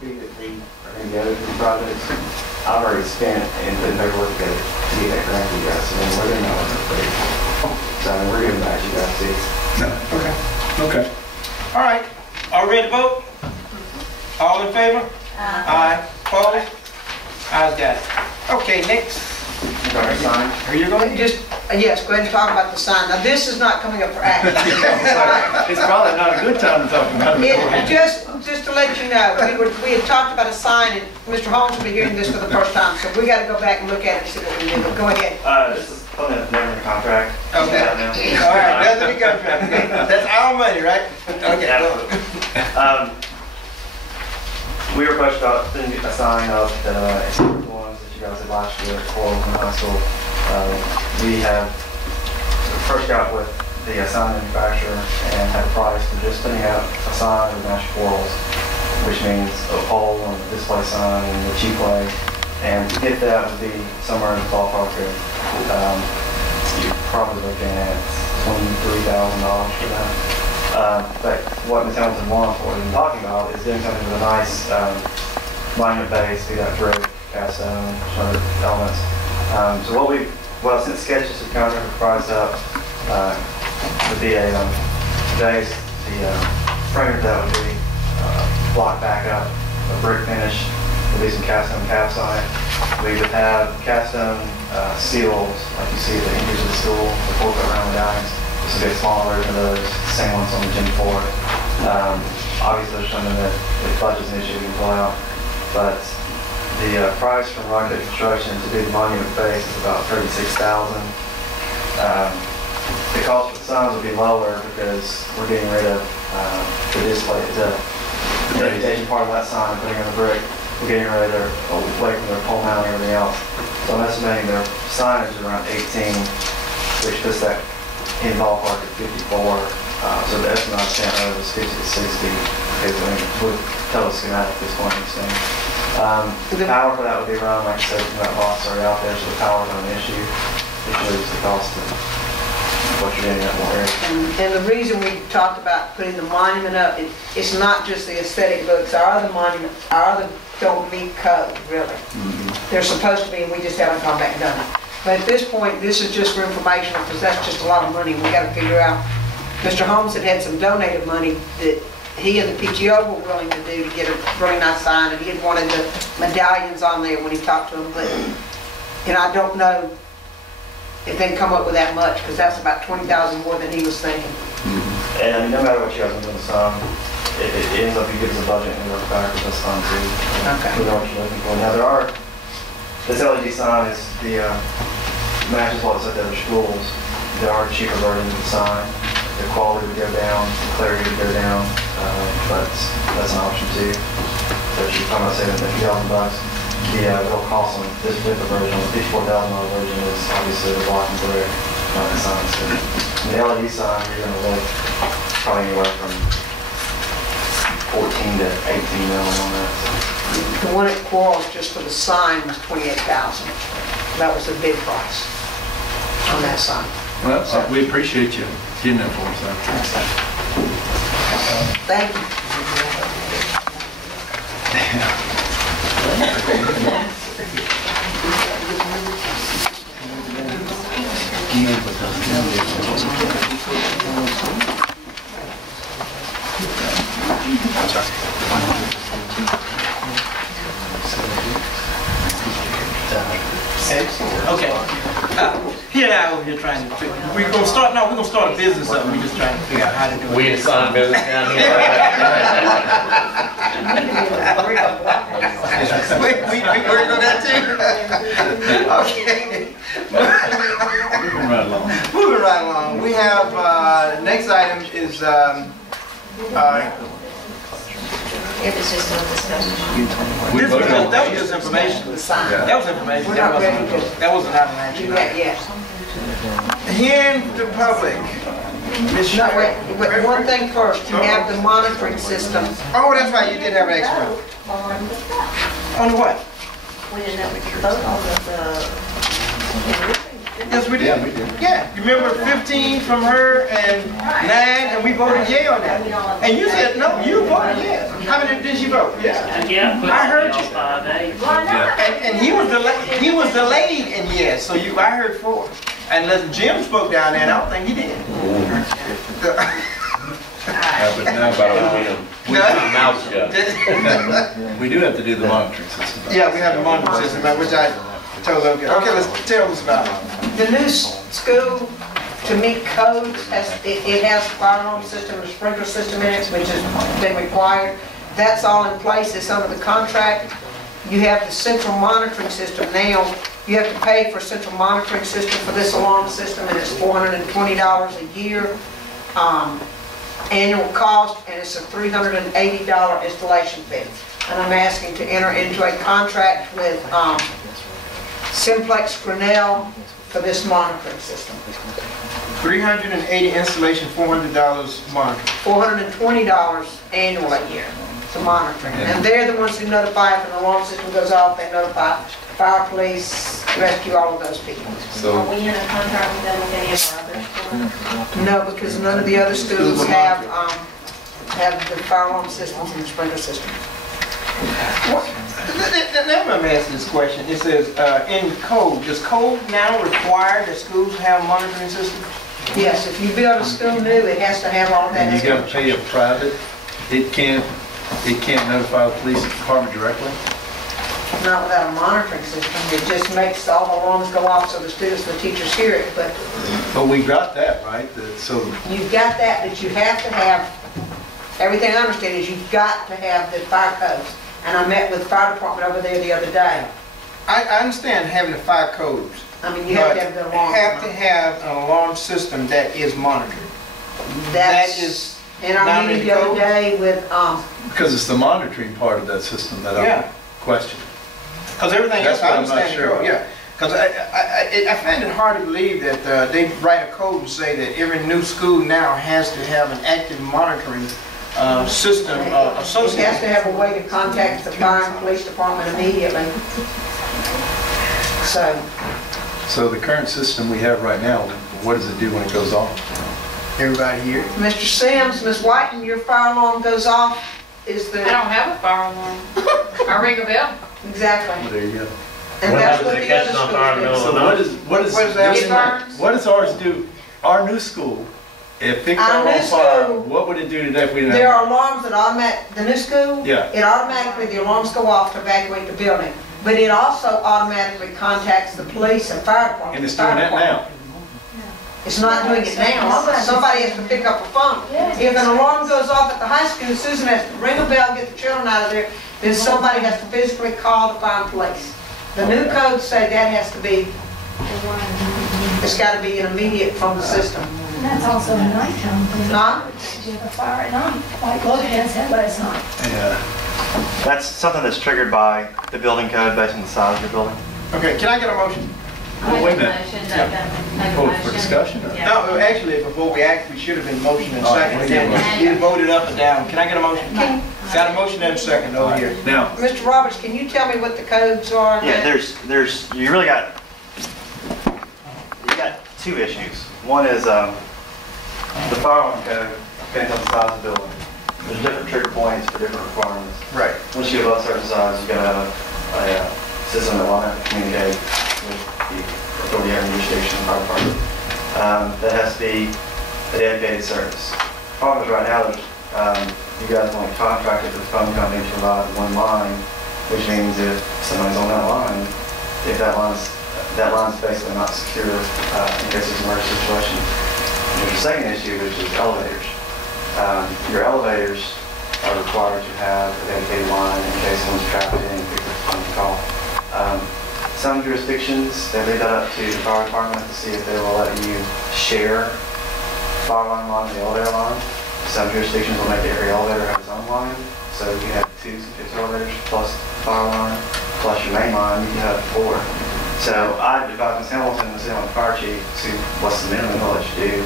fee that we are going to get for the projects, I've already spent and put paperwork together to get that grant to you guys. So then we're going to know what it's for. So I mean, we're giving back to you guys too. No. Okay. Okay. All right. All ready to vote? All in favor? Aye. Opposed? Ayes got it. Okay, next. Are you going? Just, yes, go ahead and talk about the sign. Now, this is not coming up for action. It's probably not a good time to talk about it. Just to let you know, we had talked about a sign, and Mr. Holmes will be hearing this for the first time, so we got to go back and look at it and see what we do. But go ahead. This is something that's never in the contract. Okay. All right, nothing in the contract. That's our money, right? Okay. Absolutely. We were approached about putting a sign up that the ones that you guys did last year at Coral in high school. We have first got with the sign manufacturer and had a price for just putting out a sign with match corals, which means a pole and a display sign and the cheap way. And to get that would be somewhere in the ballpark of you're probably looking at $23,000 for that. But what Ms. Hamilton wants, what we've been talking about, is doing something with a nice monument base, be that brick, cast stone, some other elements. So what I've sent sketches to the contractor priced up would be a base. The frame of that would be block back up, a brick finish, there'll be some cast stone caps on it. We would have cast stone seals, like you see at the hinges of the stool, the 4 foot round dimes. This will be a smaller version of those, same ones on the Gen 4. Obviously there's something that if budget's an issue we can pull out. But the price from Rocket Construction to do the monument base is about $36,000. The cost for the signs would be lower because we're getting rid of the display, the vegetation part of that sign and putting on the brick. We're getting rid of their, away from their pole mount and everything else. So I'm estimating their signage is around 18, which puts that in ballpark at 54. So the estimate I sent over was 50 to 60, because I mean, with total schematic at this point in time. The power for that would be around, like I said, that box already out there, so the power is not an issue. It shows the cost of what you're getting at more area. And the reason we talked about putting the monument up, it's not just the aesthetic looks. Our other monuments, our other don't meet code, really. They're supposed to be, and we just haven't gone back and done it. But at this point, this is just for informational, because that's just a lot of money. We got to figure out. Mr. Holmes had some donated money that he and the PTO were willing to do to get a really nice sign, and he had wanted the medallions on there when he talked to them. But, and I don't know if they come up with that much, because that's about $20,000 more than he was thinking. And I mean, no matter what you guys are doing the sign, if it ends up you give us a budget and work backwards, that's fine too. Okay. We know what you're looking for. Now there are, this LED sign is the matches what's at the other schools. There are cheaper versions of the sign. The quality would go down, the clarity would go down, but that's an option too. So if you're talking about saving a few $1,000, the real cost on this different version, the $54,000 version is obviously the block and brick, not the sign. So the LED sign, you're going to look probably anywhere from 14 to 18 mil on that. So. The one at Quarles just for the sign was $28,000. That was a big price on that sign. Well, we appreciate you getting that for us. Thank you. Okay. He and I over here trying to figure. We're gonna start a business up. We're just trying to figure out how to do it. We in sign business down here. we working on that too? Okay. Moving right along. Moving right along. We have next item is It was just no discussion. that was just information. That was information. We're not ready to. That wasn't out of action. Yeah. Hearing the public. No, wait, one thing first, you have the monitoring system. Oh, that's right, you did have an extra. On what? We didn't have to vote on the Yes, we did. Yeah, we did. Yeah, you remember 15 from her and 9, and we voted yea on that. And you said, no, you voted yes. How many did you vote? Yeah. I heard you. And he was delayed in yes, so I heard 4. Unless Jim spoke down there, and I don't think he did. But now we do have to do the monitoring system. Yeah, we have the monitoring system, which I told them. Okay, let's tell us about it. The new school, to meet codes, it has a fire alarm system, a sprinkler system in it, which has been required. That's all in place, it's under the contract. You have the central monitoring system now. You have to pay for a central monitoring system for this alarm system, and it's $420 a year annual cost, and it's a $380 installation fee. And I'm asking to enter into a contract with Simplex Grinnell for this monitoring system. 380 installation, $400 monitoring. $420 annual a year to monitoring. And they're the ones who notify if an alarm system goes off. They notify fire, police, rescue, all of those people. Are we in a contract with them with any of our other schools? No, because none of the other schools have the fire alarm systems and the sprinkler system. Now I'm asking this question. It says in code, does code now require that schools have monitoring systems? Yes, if you build a school new, it has to have all of that. And you got to pay a private. It can't notify the police department directly. Not without a monitoring system. It just makes all the alarms go off so the students and the teachers hear it. But we got that, right? So you've got that, but you have to have, everything I understand is you've got to have the fire codes. And I met with the fire department over there the other day. I understand having the fire codes. I mean, you have to have the alarm. You have to have an alarm system that is monitored. That is in our meeting the other day with because it's the monitoring part of that system that I'm questioning. Because everything else, I understand. Sure. Yeah. Because I find it hard to believe that they write a code and say that every new school now has to have an active monitoring system associated. It has to have a way to contact the fire and police department immediately. So the current system we have right now, what does it do when it goes off? Everybody here? Mr. Sims, Ms. Whiten, your fire alarm goes off. I don't have a fire alarm. I ring a bell. Exactly. There you go. And that's what the other schools do. So what does ours do? Our new school, if it caught on fire, what would it do today if we didn't have? There are alarms that automatic, the new school, yeah. It automatically, the alarms go off to evacuate the building. But it also automatically contacts the police and fire department. And it's doing that now? It's not doing it now. Somebody has to pick up a phone. If an alarm goes off at the high school, Susan has to ring a bell, get the children out of there, then somebody has to physically call the fire and police. The new codes say that has to be, it's got to be an immediate from the system. And that's also a nighttime thing. Huh? You have a fire at night, like Logan's had last night. Yeah. That's something that's triggered by the building code based on the size of your building. Okay, can I get a motion? Well, wait a minute. For discussion? Or? No, actually, before we act, we should have been motion and second. You voted up and down. Can I get a motion? Got a motion and a second over here. Now, Mr. Roberts, can you tell me what the codes are? Yeah, you really got two issues. One is the fire alarm code depends on the size of the building. There's different trigger points for different requirements. Right. Once you get above a certain size, you got to have a system that will have to communicate with the authority having jurisdiction and fire department. That has to be a dedicated service. The problem is right now, you guys only contracted with the phone company to provide one line, which means if somebody's on that line, if that line's basically not secure in case there's an emergency situation. There's a second issue, which is elevators. Your elevators are required to have a dedicated line in case someone's trapped in and pick up the phone call. Some jurisdictions, they leave that up to the fire department to see if they will let you share fire line with the elevator line. Some jurisdictions will make every elevator have its own line. So you can have 2 6 elevators plus the fire line, plus your main line, you can have 4. So I advised Ms. Hamilton, the fire chief, to what's the minimum they'll let you do.